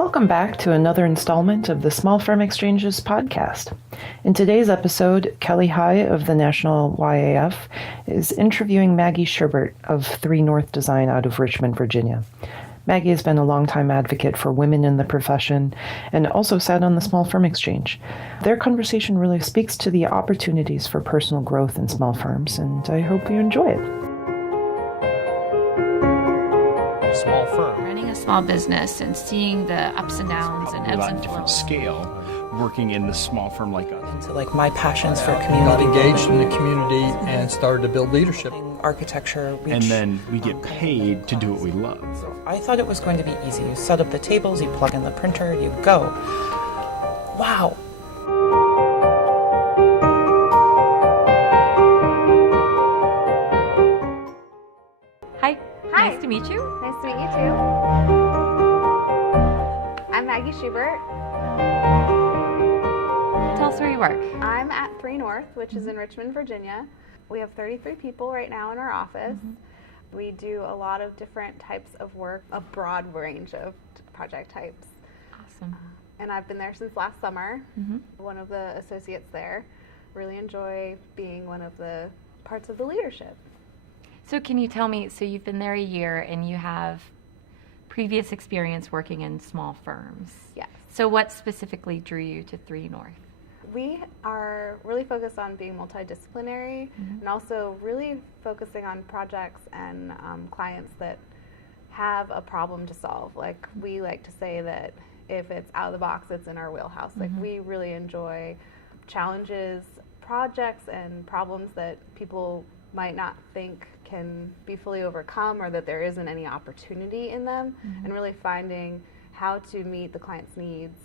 Welcome back to another installment of the Small Firm Exchange's podcast. In today's episode, Kelly Haigh of the National YAF is interviewing Maggie Schubert of 3 North Design out of Richmond, Virginia. Maggie has been a longtime advocate for women in the profession and also sat on the Small Firm Exchange. Their conversation really speaks to the opportunities for personal growth in small firms, and I hope you enjoy it. Small firm. Running a small business and seeing the ups and downs and ebbs and Different flows. scale, working in the small firm like us. So like my passions for Got community engaged in building, the community and started to build leadership. architecture, which, And then we get paid to do what we love. So I thought it was going to be easy. You set up the tables, you plug in the printer, you go. Wow. Hi. Hi. Nice to meet you. Nice to meet you too. I'm Maggie Schubert. Tell us where you work. I'm at 3 North, which is in Richmond, Virginia. We have 33 people right now in our office. We do a lot of different types of work, a broad range of project types. Awesome. And I've been there since last summer. One of the associates there. Really enjoy being one of the parts of the leadership. So can you tell me, so you've been there a year and you have previous experience working in small firms. Yes. So what specifically drew you to 3 North? We are really focused on being multidisciplinary and also really focusing on projects and clients that have a problem to solve. Like we like to say that if it's out of the box, it's in our wheelhouse. Like we really enjoy challenges, projects, and problems that people might not think can be fully overcome or that there isn't any opportunity in them, and really finding how to meet the client's needs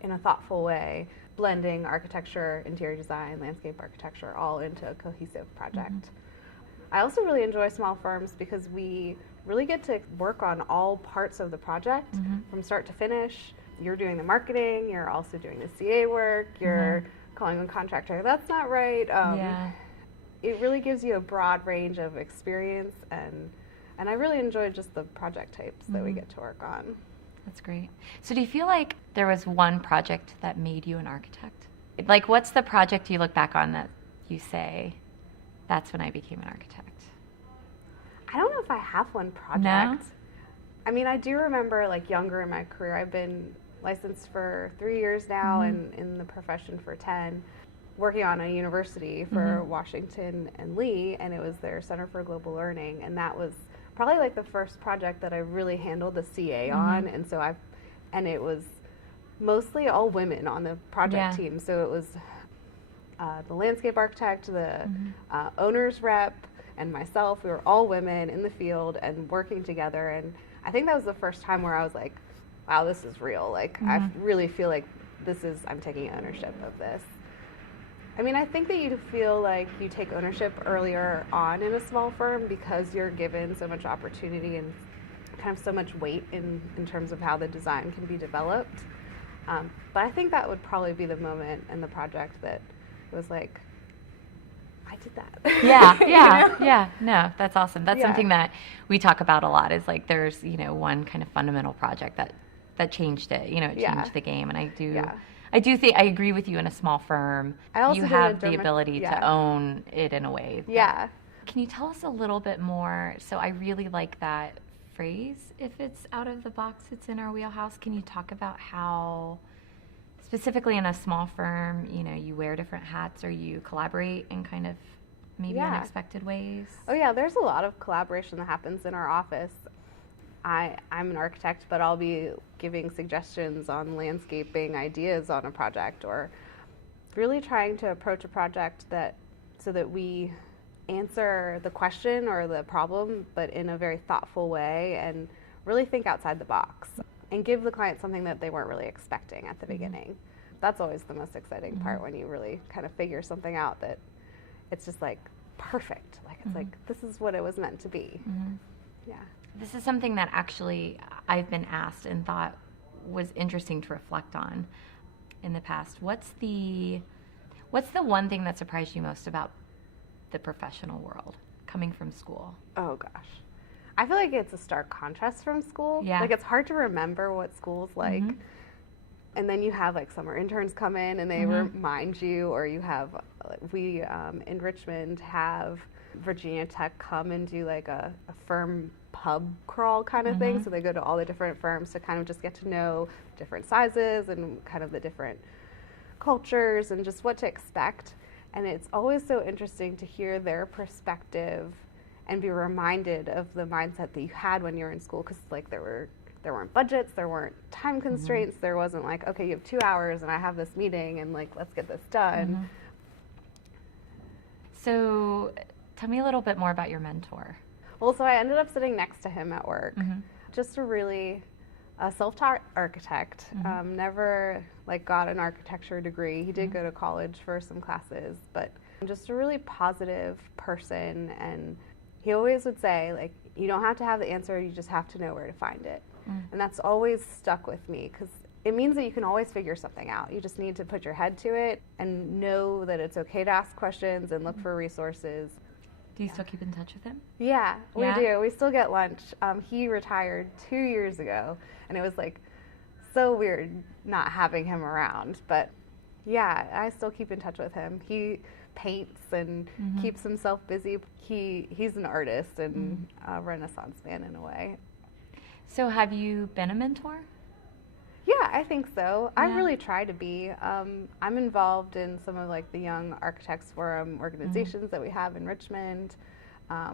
in a thoughtful way, blending architecture, interior design, landscape architecture all into a cohesive project. I also really enjoy small firms because we really get to work on all parts of the project from start to finish. You're doing the marketing, you're also doing the CA work, you're calling the contractor, that's not right. It really gives you a broad range of experience, and I really enjoy just the project types that we get to work on. That's great. So do you feel like there was one project that made you an architect? Like what's the project you look back on that you say, that's when I became an architect? I don't know if I have one project. No? I mean, I do remember like younger in my career, I've been licensed for 3 years now and in the profession for 10. Working on a university for Washington and Lee, and it was their Center for Global Learning, and that was probably like the first project that I really handled the CA on, and so it was mostly all women on the project team, so it was the landscape architect, the owner's rep, and myself. We were all women in the field and working together, and I think that was the first time where I was like, wow, this is real. Like, I really feel like I'm taking ownership of this. I mean, I think that you feel like you take ownership earlier on in a small firm because you're given so much opportunity and kind of so much weight in terms of how the design can be developed. But I think that would probably be the moment in the project that was like, I did that. Yeah. No, that's awesome. That's something that we talk about a lot is like there's, one kind of fundamental project that changed it, it changed the game. And I do think I agree with you in a small firm. You have the ability to own it in a way. Yeah. Can you tell us a little bit more? So I really like that phrase, if it's out of the box, it's in our wheelhouse. Can you talk about how, specifically in a small firm, you wear different hats or you collaborate in kind of maybe unexpected ways? Oh yeah, there's a lot of collaboration that happens in our office. I'm an architect, but I'll be giving suggestions on landscaping ideas on a project, or really trying to approach a project so that we answer the question or the problem, but in a very thoughtful way, and really think outside the box and give the client something that they weren't really expecting at the beginning. That's always the most exciting part, when you really kind of figure something out that it's just like perfect. Like it's like, this is what it was meant to be. Yeah. This is something that actually I've been asked and thought was interesting to reflect on in the past. What's the one thing that surprised you most about the professional world coming from school? Oh gosh. I feel like it's a stark contrast from school. Yeah. Like, it's hard to remember what school's like. And then you have like summer interns come in and they remind you, or you have, we in Richmond have Virginia Tech come and do like a firm pub crawl kind of thing. So they go to all the different firms to kind of just get to know different sizes and kind of the different cultures and just what to expect. And it's always so interesting to hear their perspective and be reminded of the mindset that you had when you were in school, because like there weren't budgets, there weren't time constraints, there wasn't like, okay, you have 2 hours and I have this meeting and like, let's get this done. So tell me a little bit more about your mentor. Well, so I ended up sitting next to him at work. Just a self-taught architect, never like got an architecture degree. He did go to college for some classes, but just a really positive person. And he always would say, like, you don't have to have the answer, you just have to know where to find it. And that's always stuck with me, because it means that you can always figure something out. You just need to put your head to it and know that it's okay to ask questions and look for resources. Do you still keep in touch with him? Yeah, we Yeah? do. We still get lunch. He retired 2 years ago, and it was like so weird not having him around. But yeah, I still keep in touch with him. He paints and keeps himself busy. He's an artist and a Renaissance man in a way. So have you been a mentor? Yeah, I think so. I Yeah. really try to be. I'm involved in some of like the Young Architects Forum organizations that we have in Richmond.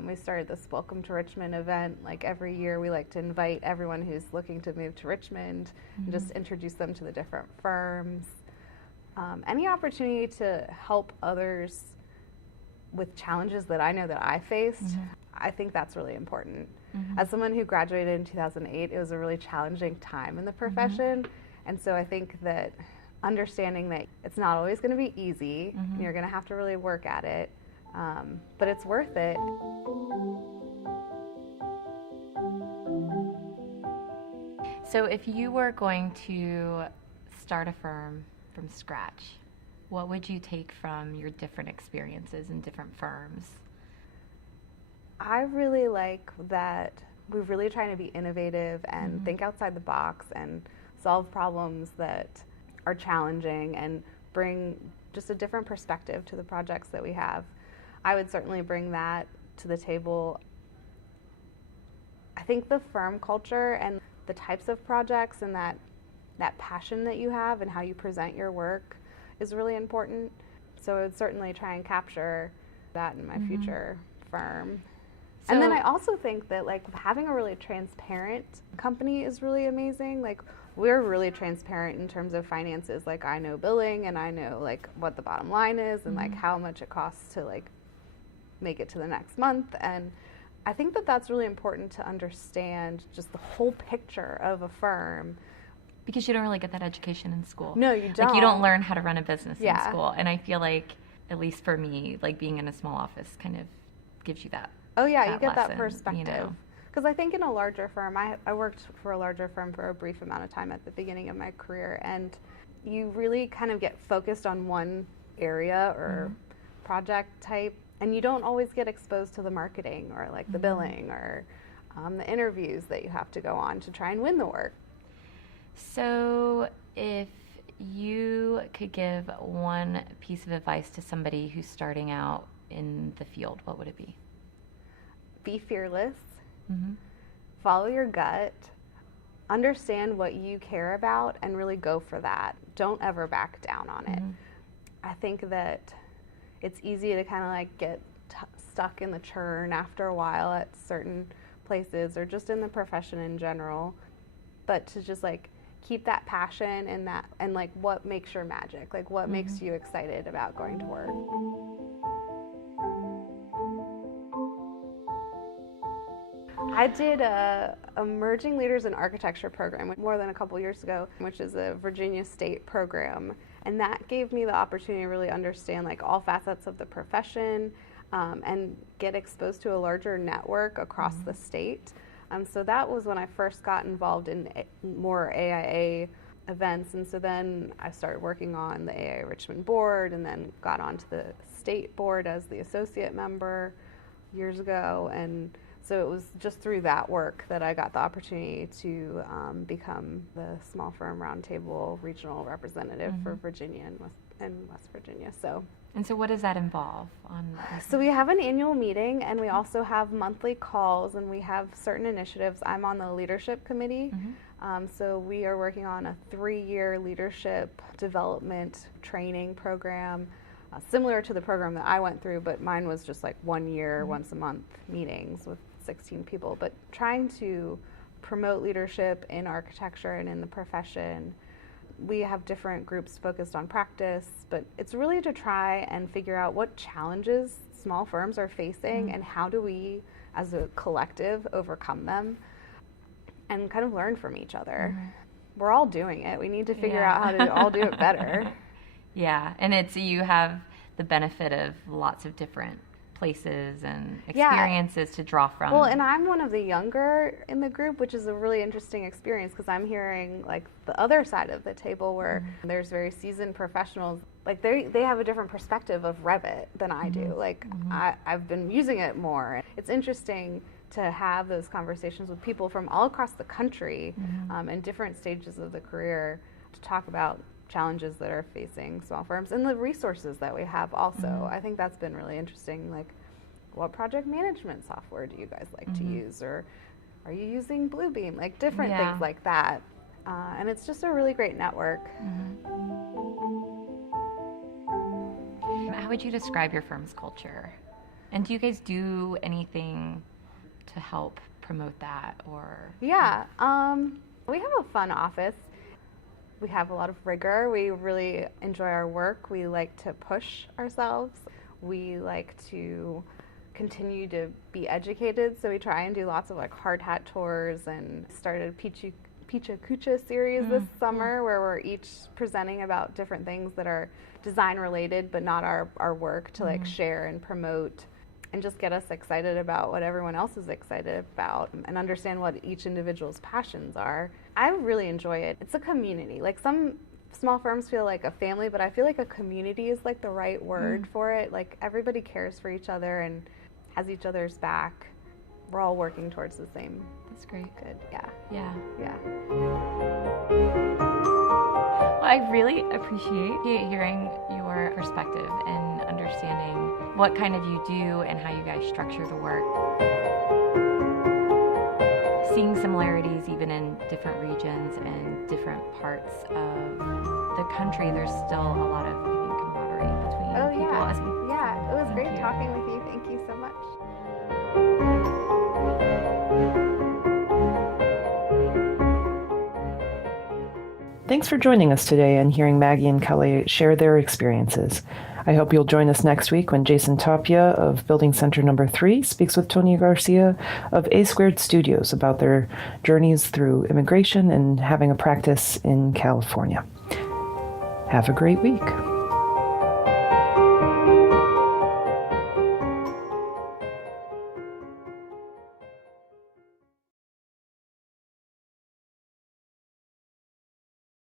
We started this Welcome to Richmond event. Like every year we like to invite everyone who's looking to move to Richmond and just introduce them to the different firms. Any opportunity to help others with challenges that I know that I faced, I think that's really important. As someone who graduated in 2008, it was a really challenging time in the profession. And so I think that understanding that it's not always going to be easy, and you're going to have to really work at it, but it's worth it. So if you were going to start a firm from scratch, what would you take from your different experiences in different firms? I really like that we're really trying to be innovative and think outside the box and solve problems that are challenging and bring just a different perspective to the projects that we have. I would certainly bring that to the table. I think the firm culture and the types of projects and that passion that you have and how you present your work is really important. So I would certainly try and capture that in my future firm. And then I also think that like having a really transparent company is really amazing. Like we're really transparent in terms of finances. Like I know billing and I know like what the bottom line is and like how much it costs to like make it to the next month. And I think that that's really important to understand just the whole picture of a firm. Because you don't really get that education in school. No, you don't. Like you don't learn how to run a business in Yeah. school. And I feel like, at least for me, like being in a small office kind of gives you that. Oh yeah, you that get lesson, that perspective. you know. Because I think in a larger firm, I worked for a larger firm for a brief amount of time at the beginning of my career, and you really kind of get focused on one area or project type, and you don't always get exposed to the marketing or like the billing or the interviews that you have to go on to try and win the work. So if you could give one piece of advice to somebody who's starting out in the field, what would it be? Be fearless, follow your gut, understand what you care about, and really go for that. Don't ever back down on it. I think that it's easy to kind of like get stuck in the churn after a while at certain places or just in the profession in general, but to just like keep that passion and that, and like what makes your magic, like what makes you excited about going to work. I did a Emerging Leaders in Architecture program more than a couple years ago, which is a Virginia State program. And that gave me the opportunity to really understand like all facets of the profession and get exposed to a larger network across the state. So that was when I first got involved in more AIA events. And so then I started working on the AIA Richmond board and then got onto the state board as the associate member years ago. And So it was just through that work that I got the opportunity to become the Small Firm Roundtable regional representative for Virginia and West Virginia. And so what does that involve? So we have an annual meeting, and we also have monthly calls, and we have certain initiatives. I'm on the leadership committee. So we are working on a 3-year leadership development training program, similar to the program that I went through, but mine was just like 1 year, once a month meetings with 16 people, but trying to promote leadership in architecture and in the profession. We have different groups focused on practice, but it's really to try and figure out what challenges small firms are facing and how do we, as a collective, overcome them and kind of learn from each other. We're all doing it. We need to figure out how to all do it better. Yeah, and you have the benefit of lots of different places and experiences to draw from. Well, and I'm one of the younger in the group, which is a really interesting experience because I'm hearing like the other side of the table where there's very seasoned professionals. Like they have a different perspective of Revit than I do. Like I've been using it more. It's interesting to have those conversations with people from all across the country in different stages of the career to talk about challenges that are facing small firms and the resources that we have also. I think that's been really interesting. Like, what project management software do you guys like to use? Or are you using Bluebeam? Like different things like that. And it's just a really great network. How would you describe your firm's culture? And do you guys do anything to help promote that? Or Yeah, we have a fun office. We have a lot of rigor. We really enjoy our work. We like to push ourselves. We like to continue to be educated, so we try and do lots of like hard hat tours and started a Picha Kucha series this summer where we're each presenting about different things that are design related but not our work to like share and promote and just get us excited about what everyone else is excited about and understand what each individual's passions are. I really enjoy it. It's a community. Like some small firms feel like a family, but I feel like a community is like the right word for it. Like everybody cares for each other and has each other's back. We're all working towards the same. That's great. Good. Yeah. Yeah. Well, I really appreciate hearing your perspective and understanding what kind of you do and how you guys structure the work. Seeing similarities even in different regions and different parts of the country, there's still a lot of, I think, camaraderie between people. Yeah, it was great talking with you. Thank you so much. Thanks for joining us today and hearing Maggie and Kelly share their experiences. I hope you'll join us next week when Jason Tapia of Building Center Number 3 speaks with Tony Garcia of A² Studios about their journeys through immigration and having a practice in California. Have a great week.